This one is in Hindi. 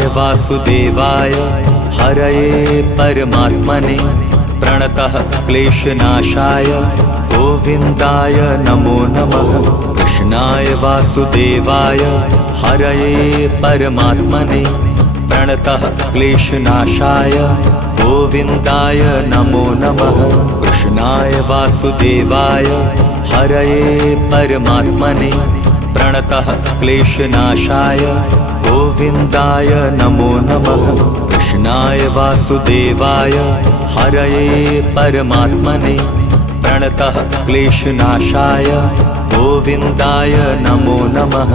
कृष्णाय वासुदेवाय हरये परमात्मने प्रणतः क्लेशनाशाय गोविन्दाय नमो नमः। कृष्णाय वासुदेवाय हरये परमात्मने प्रणतः क्लेशनाशाय गोविन्दाय नमो नमः। कृष्णाय वासुदेवाय हरये परमात्मने प्रणतः क्लेशनाशाय गोविन्दाय नमो नमः। कृष्णाय वासुदेवाय हरये परमात्मने प्रणतः क्लेशनाशाय गोविन्दाय नमो नमः।